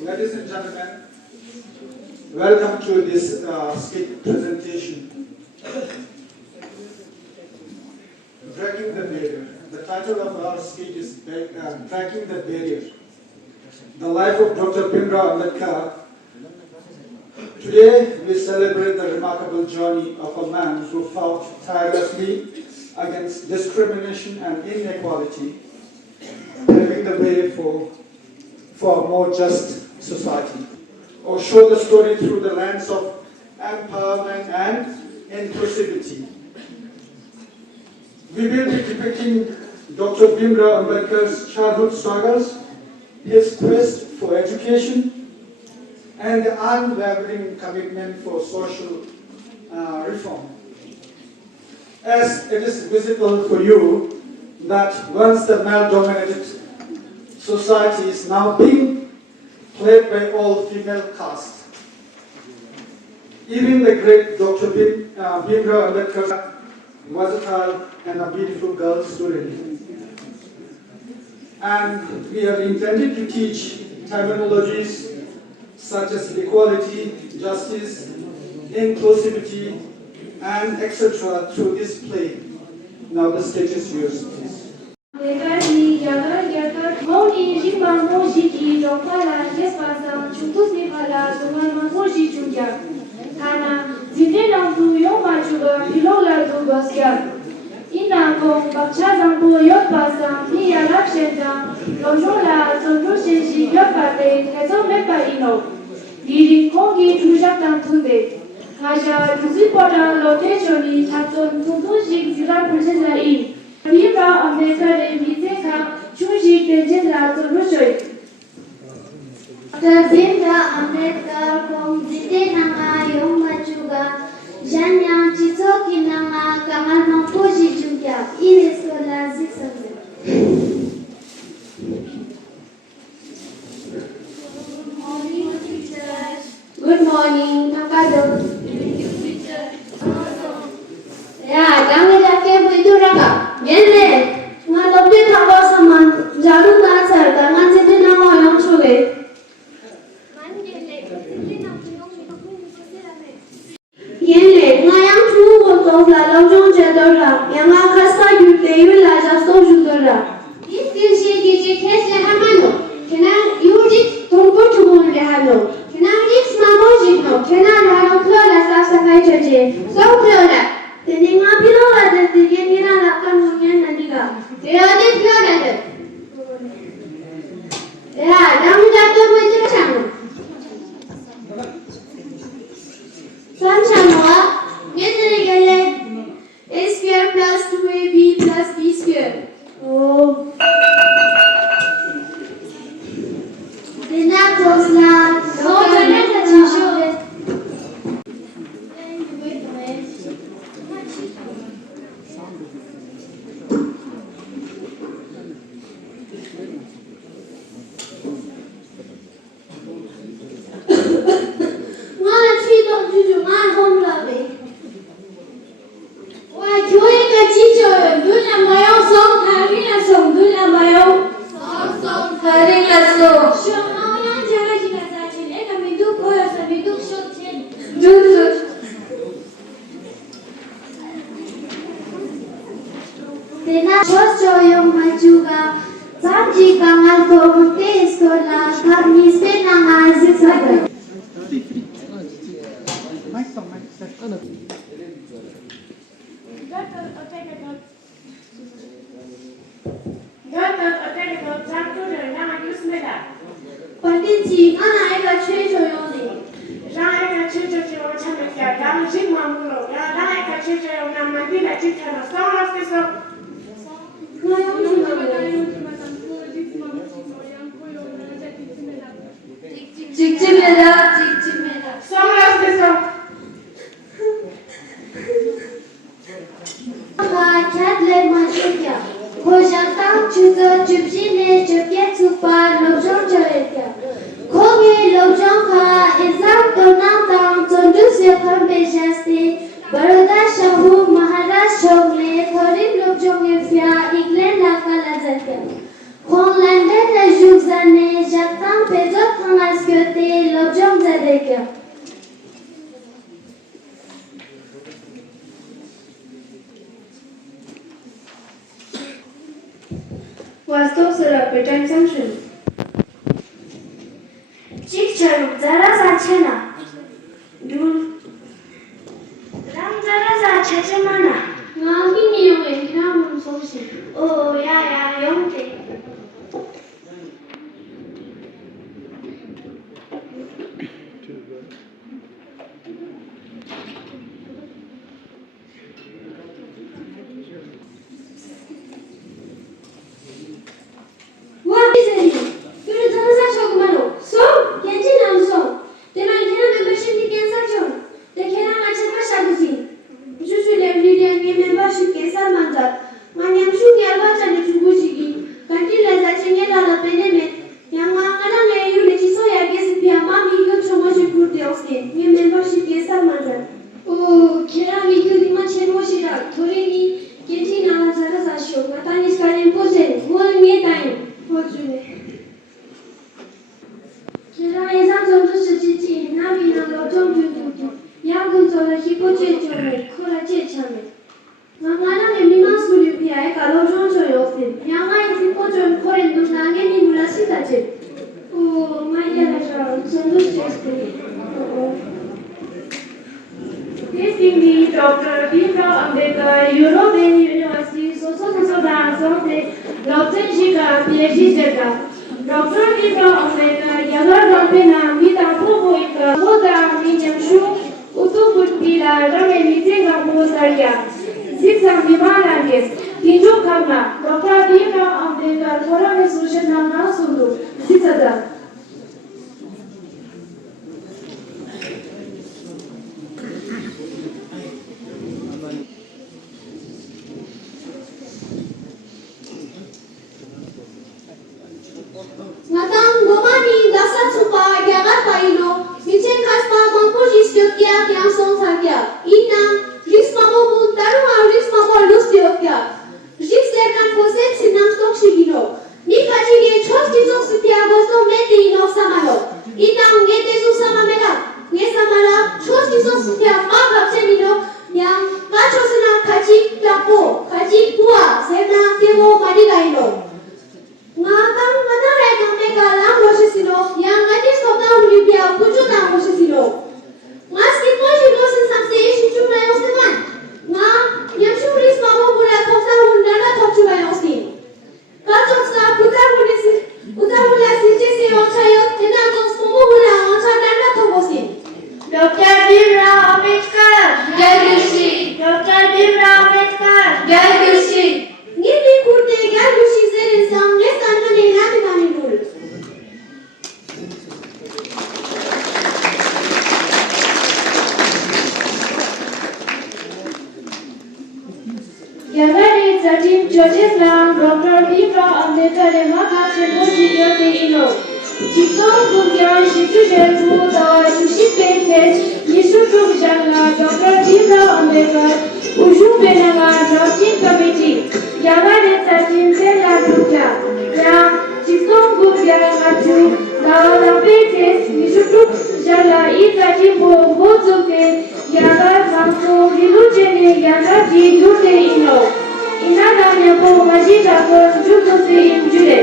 Ladies and gentlemen, welcome to this SKIT presentation. Breaking the Barrier. The title of our SKIT is Breaking the Barrier. The life of Dr. Ambedkar. Today we celebrate the remarkable journey of a man who fought tirelessly against discrimination and inequality, paving the way for a more just society, or show the story through the lens of empowerment and inclusivity. We will be depicting Dr. Ambedkar's childhood struggles, his quest for education, and the unwavering commitment for social reform. As it is visible for you that once the male-dominated society is now being played by all female caste. Even the great Dr. Ambedkar was a child and a beautiful girl student. And we are intended to teach terminologies such as equality, justice, inclusivity, and etc. through this play. Now the stage is yours, please. Good morning, Takado. Ya, kami jaket itu raka. Gende, ngadopti thabo saman, jaru dasar, tangan sini nama yang suge. Gende, ngayang suhu kotor la, langsung jatuh la, yang akasa yute yul la jatuh juga la. Ini sih kita kes lehamano, kena yujit tunggu tunggu lehano. Kena riks mamo jikno, kena lehano klola safsafai cuci, so klola. Teni ngapilo ada tiga kira lakukan punya nantiga. Tidak ada klola ada. Ya, dalam jatuh macam sama. Sama. Kita ni A square plus 2AB plus B square. Oh. Tidak teruslah. Oh, jangan tercium. Con landed the Juzane, Jactan Pedro à SKIT, l'objet d'Ambedkar. वास्तव sir पेटाईम सांगशील चिक चलो जरा साचे ना दूर राम जरा साचे mana ngalgi ni yung ina mun sosi oh ya yung te What is it? You're the Duzin Chogmano. So, Jyanti nam so. Then I can membership ni cancel chon. They can macam apa shagusi. Juju every day ni membership cancel manjat. Manyam shu ni alba chani chugu chigi. Kanti leza chenye lala pene me. Yang angana ne yu lechi so ya gesi pia mami yu chomo chukur deoske. Ni membership cancel manjat. Oh, kera mi yu di ma chemo shida. Thori ni Jyanti nam zara zasho. Matani skarim posen. Mol ni time. Kira ezan zondu sujiti nabi na lojong jujuti yang gunzola hipo chechome kola chechame ngana ne mima skuli pia e kalo jonjo yofi yang ai hipo jon kore ndu nange ni mulasi tache oh maya la zondu cheskuli Distinguished Dr. Bhimrao Ambedkar, European University Social Science Dr. Jika PhD Jaka. Dr. Bhimrao Ambedkar, Yagar Rampena, Mita Popoika, Hoda, Minyamshu, Utuputila, Rameni Singapur Sarya, Zixam Vimanagis, Tinju Kamna, Dr. Bhimrao Ambedkar, Forum Association Namna Sulu, Zixada. Ngatang gomani dasa supa yagat paino bichen kaspa mampu jistokya yang song sakya ina risma mo taru a risma mo lustokya jislekan posep sinam stok shigino mi kaji ge chos tizo supya gosto mete ino samalo ina ngete su samamela nge samala chos tizo supya ma kapse mino yang kachosena kaji lapo kaji kuwa sena temo madigaino ngatang mana reka meka lang rosesino yang ngati stopna ulipia puju tang rosesino ngaski poji gosen samse ishi chumla yosteman nga nyamshu ris mamo pura thoksa hundana thokchuba yosti kachok sa puta hunesi puta hula siche se ochayo tena tos momo hula ocha danda thokosi Dr. Bhimrao Ambedkar, Jai Gushi. Dr. Bhimrao Ambedkar, Jai Gushi. Ngiri kurte Jai Gushi zerin sang nestan mane nami kami dul. Gathering 13 judges lang, Dr. Bhimrao Ambedkar maka chemo jigyote ino. Jisong kugyan shitujen tu dawa shushit penses, yisu tuk jangla Dr. Bhimrao Ambedkar, uju benanga drafting committee. Gathering 13 sela dukya. Yang jisong kugyan ngatu dawa penses, yisu tuk jangla itati po bozuke. Yagar mampu hilujene yagar di jute ino. Inadanya po majita po jutu si imjure.